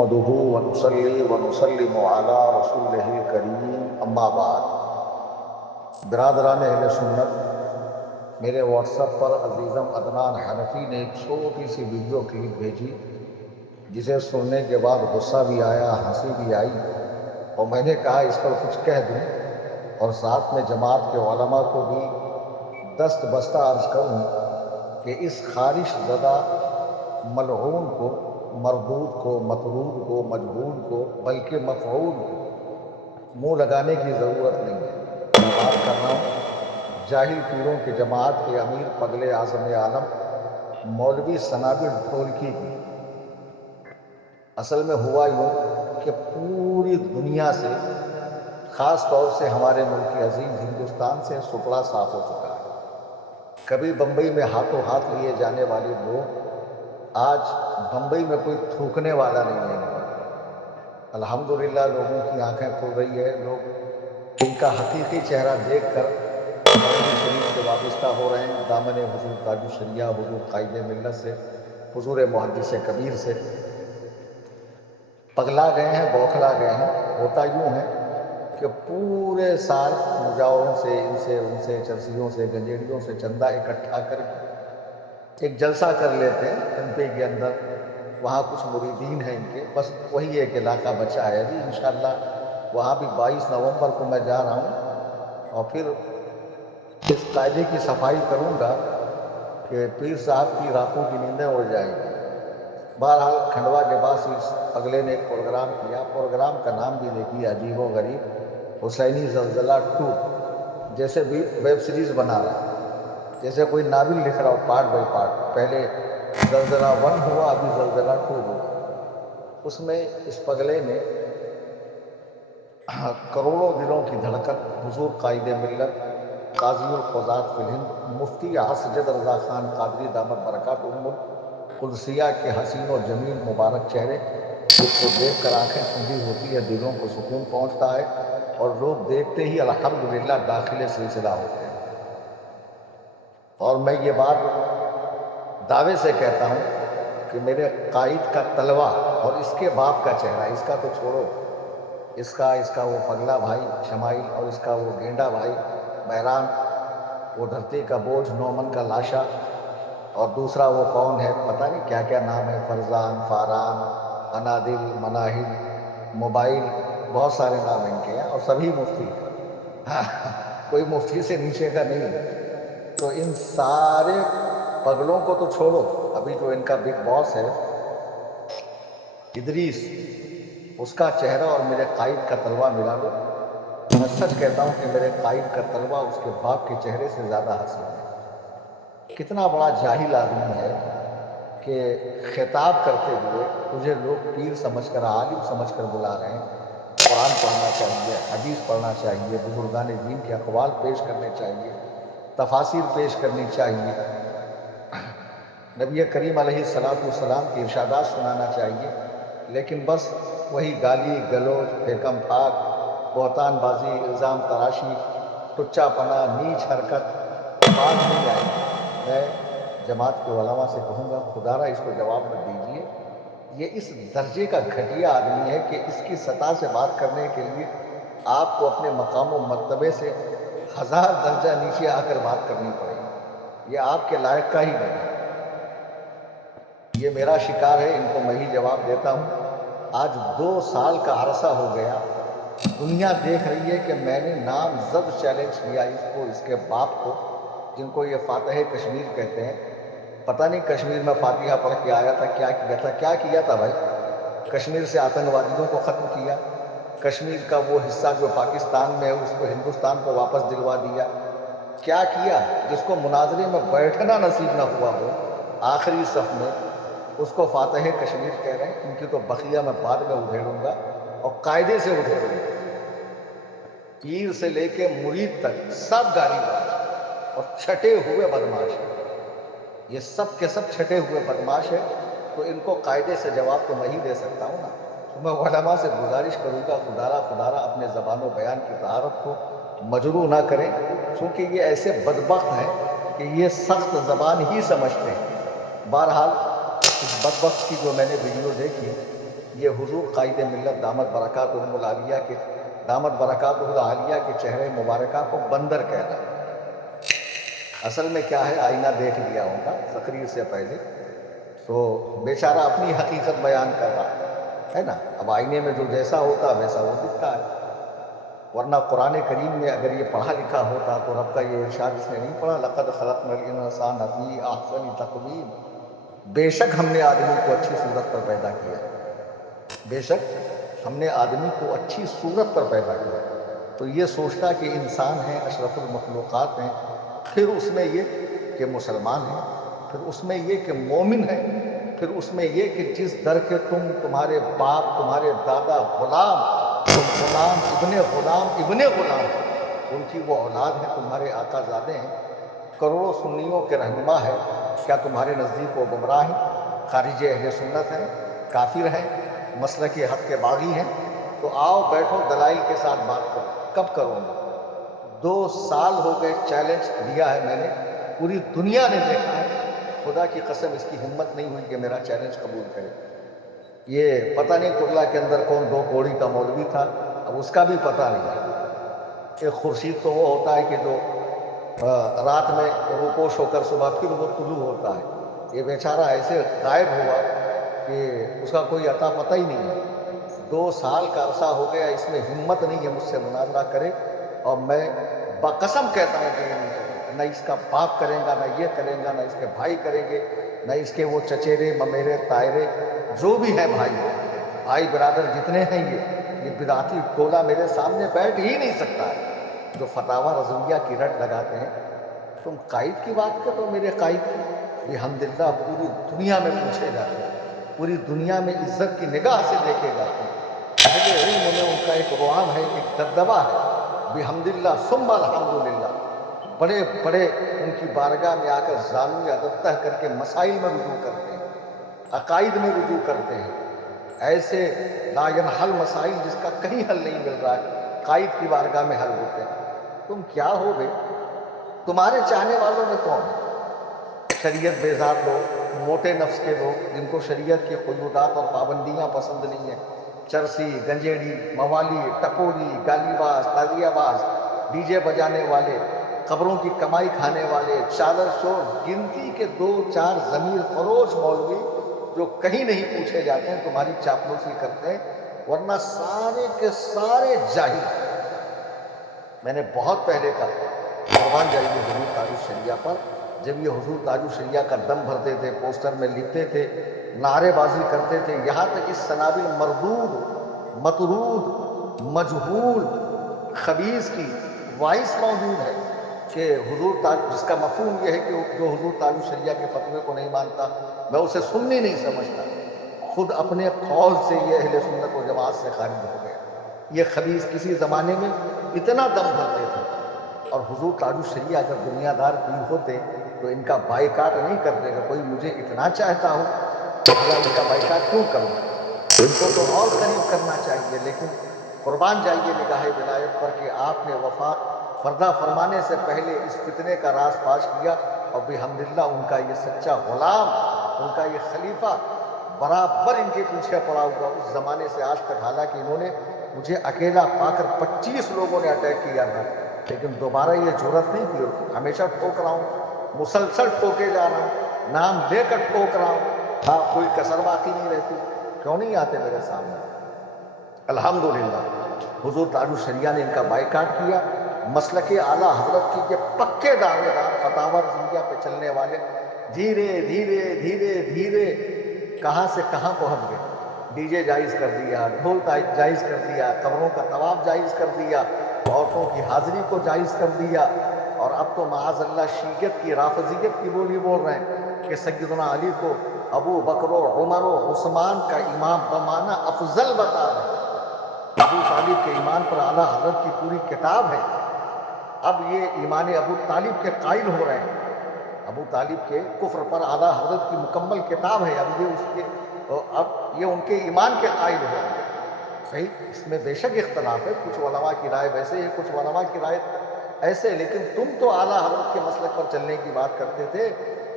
نحمده ونصلي ونسلم على رسوله الكريم اما بعد. برادران اہل سنت، میرے واٹس ایپ پر عزیزم عدنان حنفی نے ایک چھوٹی سی ویڈیو کلپ بھیجی جسے سننے کے بعد غصہ بھی آیا، ہنسی بھی آئی، اور میں نے کہا اس پر کچھ کہہ دوں اور ساتھ میں جماعت کے علماء کو بھی دست بستہ عرض کروں کہ اس خارش زدہ ملعون کو، مردود کو، مطرود کو، مجہول کو، بلکہ مفعول کو منہ لگانے کی ضرورت نہیں ہے. میں بات کر رہا ہوں جاہل پیروں کے جماعت کے امیر پگلے اعظم عالم مولوی سنابل ڈھولکی کی. اصل میں ہوا یوں کہ پوری دنیا سے، خاص طور سے ہمارے ملک عظیم ہندوستان سے سپڑا صاف ہو چکا ہے. کبھی بمبئی میں ہاتھوں ہاتھ لیے جانے والے لوگ آج بمبئی میں کوئی تھوکنے والا نہیں ہے ان پر. الحمدللہ لوگوں کی آنکھیں کھل رہی ہے، لوگ ان کا حقیقی چہرہ دیکھ کر حرمین شریف سے وابستہ ہو رہے ہیں، دامن حضور تاج الشریعہ، حضور قائد ملت سے، حضور محدث کبیر سے پگلا گئے ہیں، بوکھلا گئے ہیں. ہوتا یوں ہے کہ پورے سال مجاوروں سے، ان سے ان سے، چرسیوں سے، گنجیڑیوں سے چندہ اکٹھا کر کے ایک جلسہ کر لیتے ہیں ایم پی کے اندر. وہاں کچھ مریدین ہیں ان کے، بس وہی ایک علاقہ بچا ہے. ابھی انشاءاللہ وہاں بھی 22 نومبر کو میں جا رہا ہوں اور پھر اس قاعدے کی صفائی کروں گا کہ پیر صاحب کی راتوں کی نیندیں اڑ جائیں گی. بہرحال کھنڈوا کے پاس اس پگلے نے ایک پروگرام کیا. پروگرام کا نام بھی دیکھیے عجیب و غریب، حسینی زلزلہ 2، جیسے بھی ویب سیریز بنا رہا ہو، جیسے کوئی ناول لکھ رہا ہو پارٹ بائی پارٹ. پہلے زلزلہ 1 ہوا، ابھی زلزلہ 2 ہوگا. اس میں اس پگلے نے کروڑوں دلوں کی دھڑکن حضور قائد ملت، قاضی القضات فی الہند، مفتی اسجد رضا خان قادری دامت برکاتہم القدسیہ کے حسین و جمیل مبارک چہرے، جس کو دیکھ کر آنکھیں ٹھنڈی ہوتی ہے، دلوں کو سکون پہنچتا ہے، اور لوگ دیکھتے ہی الحمدللہ داخل سلسلہ ہوتے ہیں. اور میں یہ بات دعوے سے کہتا ہوں کہ میرے قائد کا تلوہ اور اس کے باپ کا چہرہ، اس کا تو چھوڑو، اس کا وہ پگلا بھائی شمائل، اور اس کا وہ گینڈا بھائی بہرام، وہ دھرتی کا بوجھ نومن کا لاشا، اور دوسرا وہ کون ہے پتہ نہیں کیا کیا نام ہے، فرزان، فاران، انادل، مناہل، موبائل، بہت سارے نام ان کے ہیں، اور سبھی مفتی ہیں. کوئی مفتی سے نیچے کا نہیں ہے. تو ان سارے پگلوں کو تو چھوڑو، ابھی جو ان کا بگ باس ہے ادریس، اس کا چہرہ اور میرے قائد کا تلوہ ملا لو. میں سچ کہتا ہوں کہ میرے قائد کا تلوہ اس کے باپ کے چہرے سے زیادہ حسین ہے. کتنا بڑا جاہل آدمی ہے کہ خطاب کرتے ہوئے تجھے لوگ پیر سمجھ کر، عالم سمجھ کر بلا رہے ہیں. قرآن پڑھنا چاہیے، حدیث پڑھنا چاہیے، بزرگان دین کے اقوال پیش کرنے چاہیے، تفاسیر پیش کرنی چاہیے، نبی کریم علیہ الصلاۃ والسلام کے ارشادات سنانا چاہیے. لیکن بس وہی گالی گلوچ، پھیکم پھاک، بہتان بازی، الزام تراشی، ٹچا پنا، نیچ حرکت، باز نہیں آئیں گے. میں جماعت کے علماء سے کہوں گا خدا را اس کو جواب مت دیجیے. یہ اس درجے کا گھٹیا آدمی ہے کہ اس کی سطح سے بات کرنے کے لیے آپ کو اپنے مقام و مرتبے سے 1000 درجہ نیچے آ کر بات کرنی پڑے گی. یہ آپ کے لائق کا ہی نہیں ہے. یہ میرا شکار ہے، ان کو میں ہی جواب دیتا ہوں. آج 2 سال کا عرصہ ہو گیا، دنیا دیکھ رہی ہے کہ میں نے نام زد چیلنج کیا اس کو، اس کے باپ کو، جن کو یہ فاتح کشمیر کہتے ہیں. پتہ نہیں کشمیر میں فاتحہ پڑھ کے آیا تھا، کیا کیا تھا، کیا کیا تھا بھائی؟ کشمیر سے آتنکوادیوں کو ختم کیا، کشمیر کا وہ حصہ جو پاکستان میں ہے اس کو ہندوستان کو واپس دلوا دیا. کیا کیا؟ جس کو مناظرے میں بیٹھنا نصیب نہ ہوا ہو آخری صف میں، اس کو فاتح کشمیر کہہ رہے ہیں. ان کی تو بقیہ میں بعد میں ادھیڑوں گا اور قاعدے سے ادھیڑوں گا. پیر سے لے کے مرید تک سب گالی باز اور چھٹے ہوئے بدماش ہیں. یہ سب کے سب چھٹے ہوئے بدماش ہے. تو ان کو قاعدے سے جواب تو میں ہی دے سکتا ہوں نا. تو میں علماء سے گزارش کروں گا خدا را اپنے زبان و بیان کی طہارت کو مجروح نہ کریں، چونکہ یہ ایسے بدبخت ہیں کہ یہ سخت زبان ہی سمجھتے ہیں. بہرحال اس بدبخت کی جو میں نے ویڈیو دیکھی یہ حضور قائد ملت دامت برکاتہم العالیہ کے چہرے مبارکہ کو بندر کہہ رہا ہے۔ اصل میں کیا ہے، آئینہ دیکھ لیا ہوگا تقریر سے پہلے، تو بیچارہ اپنی حقیقت بیان کر رہا ہے نا۔ اب آئینے میں جو جیسا ہوتا ویسا وہ دکھتا ہے، ورنہ قرآن کریم میں اگر یہ پڑھا لکھا ہوتا تو رب کا یہ ارشاد اس نے نہیں پڑھا، لقد خلقنا الانسان فی احسن تقویم، بے شک ہم نے آدمی کو اچھی صورت پر پیدا کیا، بے شک ہم نے آدمی کو اچھی صورت پر پیدا کیا۔ تو یہ سوچتا کہ انسان ہیں، اشرف المخلوقات ہیں، پھر اس میں یہ کہ مسلمان ہیں، پھر اس میں یہ کہ مومن ہیں، پھر اس میں یہ کہ جس در کے تمہارے باپ تمہارے دادا غلام، تم غلام ابن غلام، ان کی وہ اولاد ہیں، تمہارے آقا زادے ہیں، کروڑوں سنیوں کے رہنما ہے، کیا تمہارے نزدیک وہ گمراہ ہیں، خارج اہل سنت ہیں، کافر ہیں، مسلک حق کے باغی ہیں؟ تو آؤ بیٹھو دلائل کے ساتھ بات کرو۔ کب کرو گے؟ 2 سال ہو گئے چیلنج دیا ہے میں نے، پوری دنیا نے دیکھا ہے، خدا کی قسم اس کی ہمت نہیں ہوئی کہ میرا چیلنج قبول کرے۔ یہ پتہ نہیں کرلا کے اندر کون 2 کوڑی کا مولوی تھا، اب اس کا بھی پتہ نہیں ہے۔ ایک خورشید تو وہ ہوتا ہے کہ جو رات میں روپوش ہو کر صبح پھر وہ طلوع ہوتا ہے، یہ بیچارہ ایسے غائب ہوا کہ اس کا کوئی عطا پتہ ہی نہیں ہے۔ 2 سال کا عرصہ ہو گیا، اس میں ہمت نہیں ہے مجھ سے مناظرہ کرے، اور میں بقسم کہتا ہوں کہ یہ نہیں کرے گا، نہ اس کا باپ کرے گا، نہ یہ کرے گا، نہ اس کے بھائی کریں گے، نہ اس کے وہ چچیرے ممیرے تائرے جو بھی ہیں بھائی برادر جتنے ہیں، یہ بدعتی ٹولہ میرے سامنے بیٹھ ہی نہیں سکتا ہے، جو فتاوی رضویہ کی رٹ لگاتے ہیں۔ تم قائد کی بات کر رہے ہو، میرے قائد کی؟ بحمداللہ پوری دنیا میں پوچھے جاتے ہیں، پوری دنیا میں عزت کی نگاہ سے دیکھے جاتے ہیں۔ اہل علم میں ان کا ایک رعب ہے، ایک دبدبہ ہے، بحمداللہ ثم الحمدللہ۔ بڑے بڑے ان کی بارگاہ میں آ کر زانوی عددتہ کر کے مسائل میں رجوع کرتے ہیں، عقائد میں رجوع کرتے ہیں، ایسے لا ینحل مسائل جس کا کہیں حل نہیں مل رہا ہے، قائد کی بارگاہ میں حل ہوتے ہیں۔ تم کیا ہو بے؟ تمہارے چاہنے والوں میں کون ہے؟ شریعت بیزار لوگ، موٹے نفس کے لوگ، جن کو شریعت کی قیودات اور پابندیاں پسند نہیں ہیں، چرسی، گنجیڑی، موالی، ٹپوری، گالی باز، تعزیہ باز، ڈی جے بجانے والے، قبروں کی کمائی کھانے والے، چادر شور، گنتی کے 2-4 ضمیر فروش مولوی جو کہیں نہیں پوچھے جاتے ہیں، تمہاری چاپلوسی کرتے ہیں، ورنہ سارے کے سارے جاہل۔ میں نے بہت پہلے کا، قربان جائیے حضور تاج الشریعہ پر، جب یہ حضور تاج الشریعہ کا دم بھرتے تھے، پوسٹر میں لکھتے تھے، نعرے بازی کرتے تھے، یہاں تک اس سنابل مردود، مطرود، مجہول، خبیث کی وائس موجود ہے کہ حضور تاج، جس کا مفہوم یہ ہے کہ جو حضور تاج الشریعہ کے فتوے کو نہیں مانتا میں اسے سنی نہیں سمجھتا، خود اپنے قول سے یہ اہل سنت و جماعت سے خارج ہو گیا۔ یہ خبیث کسی زمانے میں اتنا دم بھرتے تھے، اور حضور تاج الشریعہ اگر دنیا دار پیر ہوتے تو ان کا بائیکاٹ نہیں کرتے کہ کوئی مجھے اتنا چاہتا ہو تو بھلا ان کا بائیکاٹ کیوں کروں؟ ان کو تو اور قریب کرنا چاہیے۔ لیکن قربان جائیے نگاہ ولایت پر کہ آپ نے وفات فردہ فرمانے سے پہلے اس فتنے کا راز فاش کیا، اور بحمداللہ ان کا یہ سچا غلام، ان کا یہ خلیفہ برابر ان کے پیچھے پڑا ہوا اس زمانے سے آج تک، حالانکہ انہوں نے مجھے اکیلا پا کر 25 لوگوں نے اٹیک کیا تھا، لیکن دوبارہ یہ جرأت نہیں کی، ہمیشہ ٹھوک رہا ہوں، مسلسل ٹھوکے جا رہا ہوں، نام لے کر ٹھوک رہا ہوں، ہاں کوئی کسر باقی نہیں رہتی۔ کیوں نہیں آتے میرے سامنے؟ الحمدللہ حضور تاج الشریعہ نے ان کا بائیکاٹ کیا۔ مسلک اعلیٰ حضرت کے یہ پکے دعوے دار، فتاوی رضویہ پہ چلنے والے، دھیرے دھیرے دھیرے دھیرے کہاں سے کہاں پہنچ گئے۔ ڈی جے جائز کر دیا، ڈھول جائز کر دیا، قبروں کا طواف جائز کر دیا، عورتوں کی حاضری کو جائز کر دیا، اور اب تو معاذ اللہ شیعت کی، رافضیت کی بولی بول رہے ہیں کہ سیدنا علی کو ابو بکر و عمر و عثمان کا امام بمانا افضل بتا رہے ہیں۔ ابو طالب کے ایمان پر اعلیٰ حضرت کی پوری کتاب ہے، اب یہ ایمان ابو طالب کے قائل ہو رہے ہیں، ابو طالب کے کفر پر اعلیٰ حضرت کی مکمل کتاب ہے، اب یہ ان کے ایمان کے قائل ہو رہے ہیں۔ بھائی اس میں بے شک اختلاف ہے، کچھ علماء کی رائے ویسے ہے، کچھ علماء کی رائے ایسے، لیکن تم تو اعلیٰ حضرت کے مسلک پر چلنے کی بات کرتے تھے،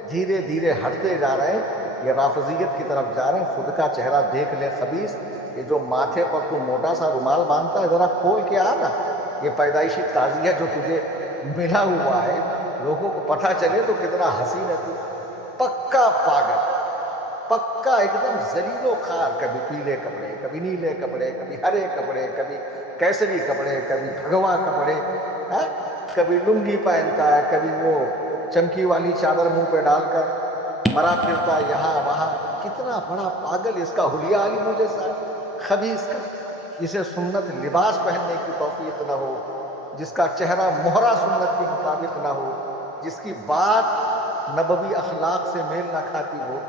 دھیرے دھیرے ہٹتے جا رہے ہیں۔ یہ رافضیت کی طرف جا رہے ہیں. خود کا چہرہ دیکھ لے خبیث. یہ جو ماتھے پر تو موٹا سا رومال باندھتا ہے ذرا کھول کے آ نا. یہ پیدائشی تعزیہ جو تجھے ملا ہوا ہے لوگوں کو پتہ چلے تو کتنا حسین ہے تو. پکا پاگل, پکا ایک دم ذلیل و خوار. کبھی پیلے کپڑے, کبھی نیلے کپڑے, کبھی ہرے کپڑے, کبھی کیسری کپڑے, کبھی بھگوا کپڑے, کبھی لنگی پہنتا ہے, کبھی وہ چمکی والی چادر منہ پہ ڈال کر مرا پھرتا ہے یہاں وہاں. کتنا بڑا پاگل, اس کا حلیہ علی منہ جیسا ہے خبیث کا. جسے سنت لباس پہننے کی توفیق نہ ہو, جس کا چہرہ مہرہ سنت کے مطابق نہ ہو, جس کی بات نبوی اخلاق سے میل نہ کھاتی ہو,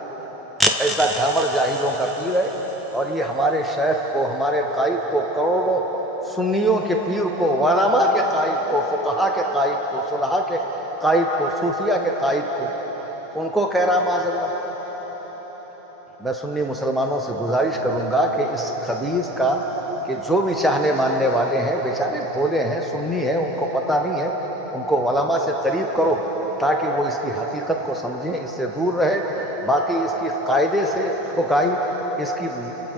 ایسا جھامڑ جاہلوں کا پیر ہے. اور یہ ہمارے شیخ کو, ہمارے قائد کو, کروڑوں سنیوں کے پیر کو, علماء کے قائد کو, فقہا کے قائد کو, صلحاء کے قائد کو, صوفیہ کے قائد کو, ان کو کہہ رہا معاذ اللہ. میں سنی مسلمانوں سے گزارش کروں گا کہ اس خبیث کا کہ جو بھی چاہنے ماننے والے ہیں بیچارے بھولے ہیں, سنی ہیں, ان کو پتہ نہیں ہے, ان کو علماء سے قریب کرو تاکہ وہ اس کی حقیقت کو سمجھیں, اس سے دور رہے. باقی اس کی قاعدے سے ٹھکائی, اس کی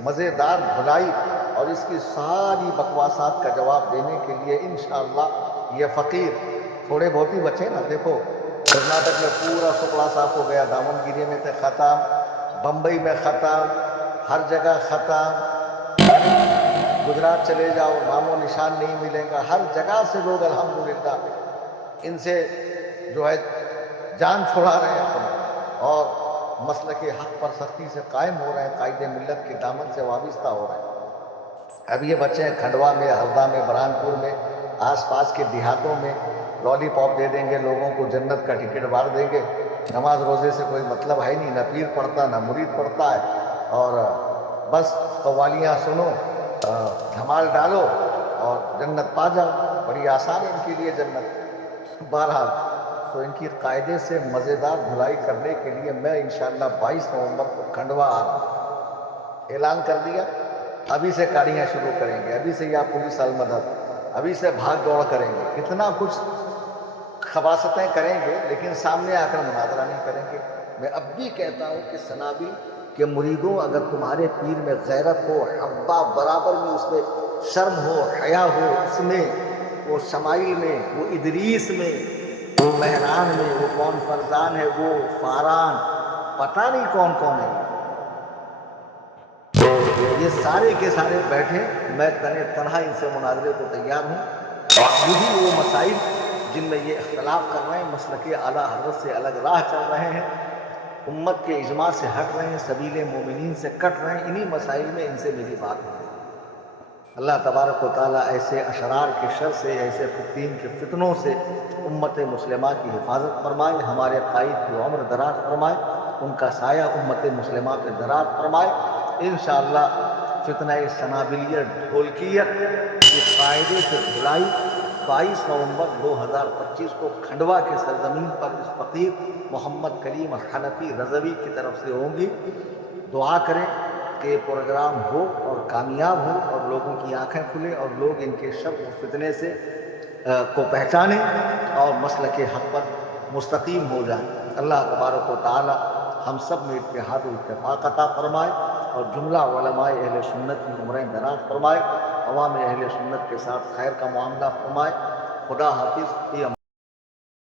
مزیدار دھلائی اور اس کی ساری بکواسات کا جواب دینے کے لیے انشاءاللہ یہ فقیر تھوڑے بہت ہی بچے نا. دیکھو کرناٹک میں پورا سپڑا صاف ہو گیا, دامنگیری میں تھے ختم, بمبئی میں ختم, ہر جگہ ختم. گجرات چلے جاؤ نام و نشان نہیں ملیں گا. ہر جگہ سے لوگ الحمدللہ ان سے جو ہے جان چھڑا رہے ہیں اپنی, اور مسلک حق پر سختی سے قائم ہو رہے ہیں, قائد ملت کے دامن سے وابستہ ہو رہے ہیں. اب یہ بچے ہیں کھنڈوا میں, ہردا میں, برہان پور میں, آس پاس کے دیہاتوں میں لالی پاپ دے دیں گے لوگوں کو, جنت کا ٹکٹ بار دیں گے. نماز روزے سے کوئی مطلب ہے نہیں, نہ پیر پڑتا نہ مرید پڑتا ہے, اور بس قوالیاں سنو, دھمال ڈالو اور جنت پا جاؤ. بڑی آسان ہے ان کے لیے جنت. بہرحال تو ان کی قاعدے سے مزیدار دھلائی کرنے کے لیے میں انشاءاللہ 22 نومبر کو کھنڈوا آ رہا ہوں. اعلان کر دیا, ابھی سے گاڑیاں شروع کریں گے, ابھی سے یا پولیس المدد, ابھی سے بھاگ دوڑ کریں گے, کتنا کچھ خباستیں کریں گے, لیکن سامنے آ کر مناظرہ نہیں کریں گے. میں اب بھی کہتا ہوں کہ سنابل کے مریدوں, اگر تمہارے پیر میں غیرت ہو, حبہ برابر میں اس میں شرم ہو, حیا ہو, اس میں وہ شمائل میں, وہ ادریس میں, وہ مہران میں, وہ کون فرزان ہے, وہ فاران, پتہ نہیں کون کون ہے یہ سارے کے سارے بیٹھے, میں تنے تنہا ان سے مناظرے کو تیار ہوں. یہی وہ مسائل جن میں یہ اختلاف کر رہے ہیں, مسلک اعلیٰ حضرت سے الگ راہ چل رہے ہیں, امت کے اجماع سے ہٹ رہے ہیں, سبیل مومنین سے کٹ رہے ہیں, انہی مسائل میں ان سے میری بات ہوگی. اللہ تبارک و تعالیٰ ایسے اشرار کے شر سے, ایسے فتین کے فتنوں سے امت مسلمہ کی حفاظت فرمائے, ہمارے قائد کی عمر دراز فرمائے, ان کا سایہ امت مسلمہ پہ دراز فرمائے. انشاءاللہ فتنہ سنابلیت ڈھولکیت کی قاعدے سے دھلائی 22 نومبر 2025 کو کھنڈوا کے سرزمین پر اس فقیر محمد کلیم حنفی رضوی کی طرف سے ہوں گی. دعا کریں کہ یہ پروگرام ہو اور کامیاب ہو, اور لوگوں کی آنکھیں کھلے, اور لوگ ان کے شر و فتنے سے کو پہچانیں اور مسلک حق پر مستقیم ہو جائیں. اللہ تبارک و تعالی ہم سب میں اتحاد و اتفاق عطا فرمائے, اور جملہ علماء اہل سنت کی عمریں دراز فرمائے, عوام اہل سنت کے ساتھ خیر کا معاملہ فرمائے. خدا حافظ.